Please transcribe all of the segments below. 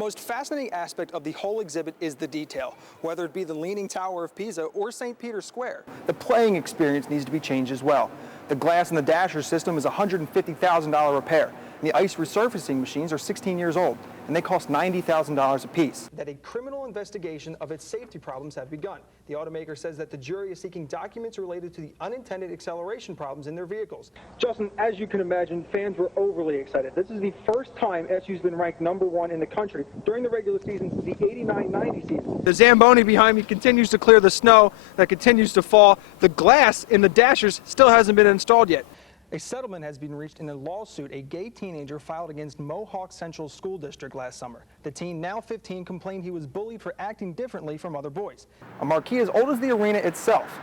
The most fascinating aspect of the whole exhibit is the detail, whether it be the Leaning Tower of Pisa or St. Peter's Square. The playing experience needs to be changed as well. The glass in the dasher system is a $150,000 repair. The ice resurfacing machines are 16 years old, and they cost $90,000 apiece. That a criminal investigation of its safety problems have begun. The automaker says that the jury is seeking documents related to the unintended acceleration problems in their vehicles. Justin, as you can imagine, fans were overly excited. This is the first time SU's been ranked #1 in the country during the regular season since the 89-90 season. The Zamboni behind me continues to clear the snow that continues to fall. The glass in the dashers still hasn't been installed yet. A settlement has been reached in a lawsuit a gay teenager filed against Mohawk Central School District last summer. The teen, now 15, complained he was bullied for acting differently from other boys. A marquee as old as the arena itself.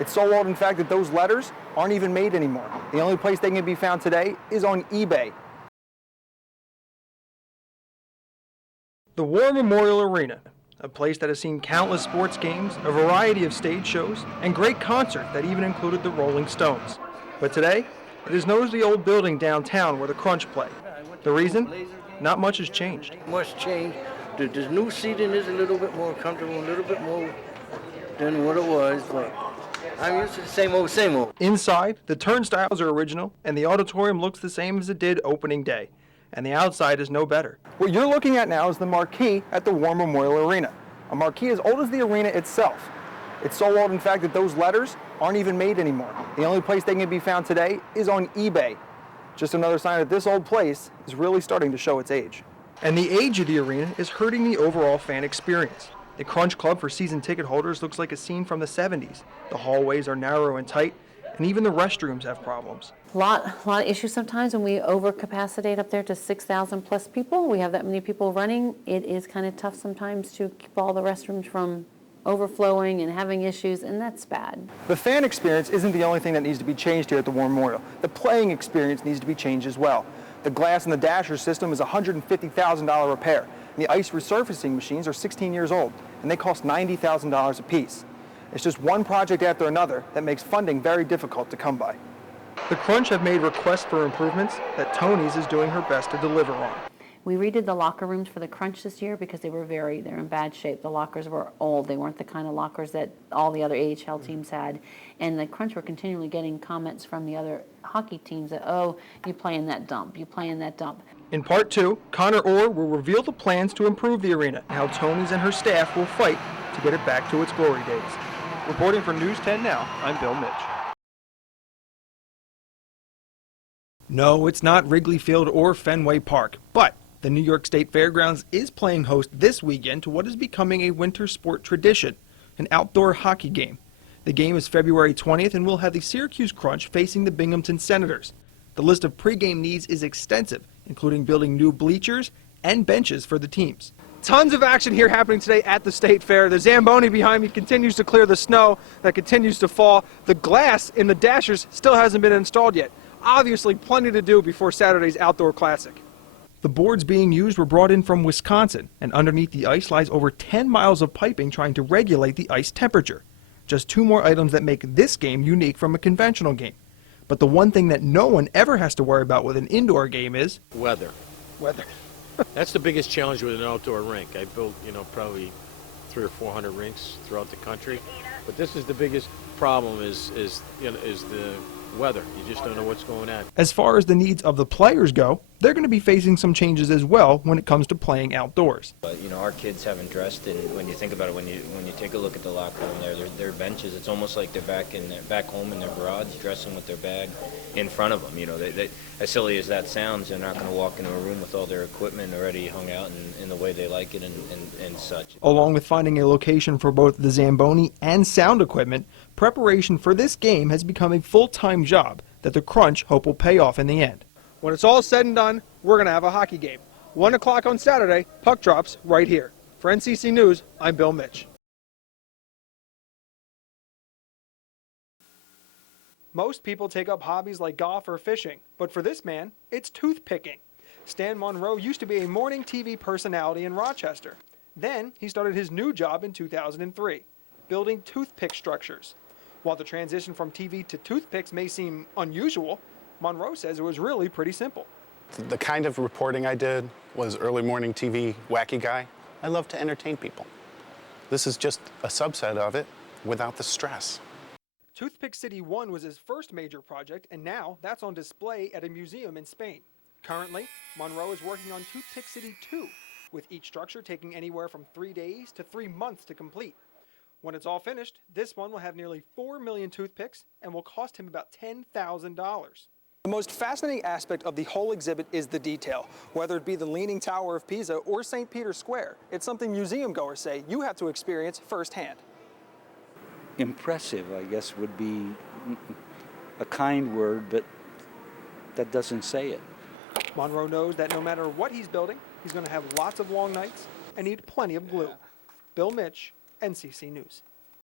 It's so old, in fact, that those letters aren't even made anymore. The only place they can be found today is on eBay. The War Memorial Arena, a place that has seen countless sports games, a variety of stage shows, and great concerts that even included the Rolling Stones. But today, it is known as the old building downtown where the Crunch play. The reason? Not much has changed. Much changed. The new seating is a little bit more comfortable, a little bit more than what it was, but I'm used to the same old, same old. Inside, the turnstiles are original, and the auditorium looks the same as it did opening day. And the outside is no better. What you're looking at now is the marquee at the War Memorial Arena. A marquee as old as the arena itself. It's so old, in fact, that those letters aren't even made anymore. The only place they can be found today is on eBay. Just another sign that this old place is really starting to show its age. And the age of the arena is hurting the overall fan experience. The Crunch Club for season ticket holders looks like a scene from the 70s. The hallways are narrow and tight, and even the restrooms have problems. A lot of issues sometimes when we overcapacitate up there to 6,000 plus people. We have that many people running. It is kind of tough sometimes to keep all the restrooms from overflowing and having issues, and that's bad. The fan experience isn't the only thing that needs to be changed here at the War Memorial. The playing experience needs to be changed as well. The glass in the dasher system is a $150,000 repair. The ice resurfacing machines are 16 years old, and they cost $90,000 apiece. It's just one project after another that makes funding very difficult to come by. The Crunch have made requests for improvements that Tony's is doing her best to deliver on. We redid the locker rooms for the Crunch this year because they're in bad shape. The lockers were old. They weren't the kind of lockers that all the other AHL teams had. And the Crunch were continually getting comments from the other hockey teams that, oh, you play in that dump, you play in that dump. In part 2, Connor Orr will reveal the plans to improve the arena and how Tony's and her staff will fight to get it back to its glory days. Reporting for News 10 Now, I'm Bill Mitch. No, it's not Wrigley Field or Fenway Park, but the New York State Fairgrounds is playing host this weekend to what is becoming a winter sport tradition, an outdoor hockey game. The game is February 20th and will have the Syracuse Crunch facing the Binghamton Senators. The list of pregame needs is extensive, including building new bleachers and benches for the teams. Tons of action here happening today at the State Fair. The Zamboni behind me continues to clear the snow that continues to fall. The glass in the dashers still hasn't been installed yet. Obviously plenty to do before Saturday's outdoor classic. The boards being used were brought in from Wisconsin, and underneath the ice lies over 10 miles of piping trying to regulate the ice temperature. Just 2 more items that make this game unique from a conventional game. But the one thing that no one ever has to worry about with an indoor game is weather. Weather. That's the biggest challenge with an outdoor rink. I built, probably 300 or 400 rinks throughout the country, but this is the biggest problem is the weather. You just don't know what's going on. As far as the needs of the players go, they're going to be facing some changes as well when it comes to playing outdoors. Our kids haven't dressed, and when you think about it, when you take a look at the locker room, their benches, it's almost like they're back home in their garage, dressing with their bag in front of them. They, as silly as that sounds, they're not going to walk into a room with all their equipment already hung out in the way they like it and such. Along with finding a location for both the Zamboni and sound equipment, preparation for this game has become a full-time job that the Crunch hope will pay off in the end. When it's all said and done, we're going to have a hockey game. 1 o'clock on Saturday, puck drops right here. For NCC News, I'm Bill Mitch. Most people take up hobbies like golf or fishing, but for this man, it's toothpicking. Stan Monroe used to be a morning TV personality in Rochester. Then he started his new job in 2003, building toothpick structures. While the transition from TV to toothpicks may seem unusual, Monroe says it was really pretty simple. The kind of reporting I did was early morning TV wacky guy. I love to entertain people. This is just a subset of it without the stress. Toothpick City 1 was his first major project, and now that's on display at a museum in Spain. Currently, Monroe is working on Toothpick City 2, with each structure taking anywhere from 3 days to 3 months to complete. When it's all finished, this one will have nearly 4 million toothpicks and will cost him about $10,000. The most fascinating aspect of the whole exhibit is the detail. Whether it be the Leaning Tower of Pisa or St. Peter's Square, it's something museum goers say you have to experience firsthand. Impressive, I guess, would be a kind word, but that doesn't say it. Monroe knows that no matter what he's building, he's going to have lots of long nights and need plenty of glue. Bill Mitch, NCC News.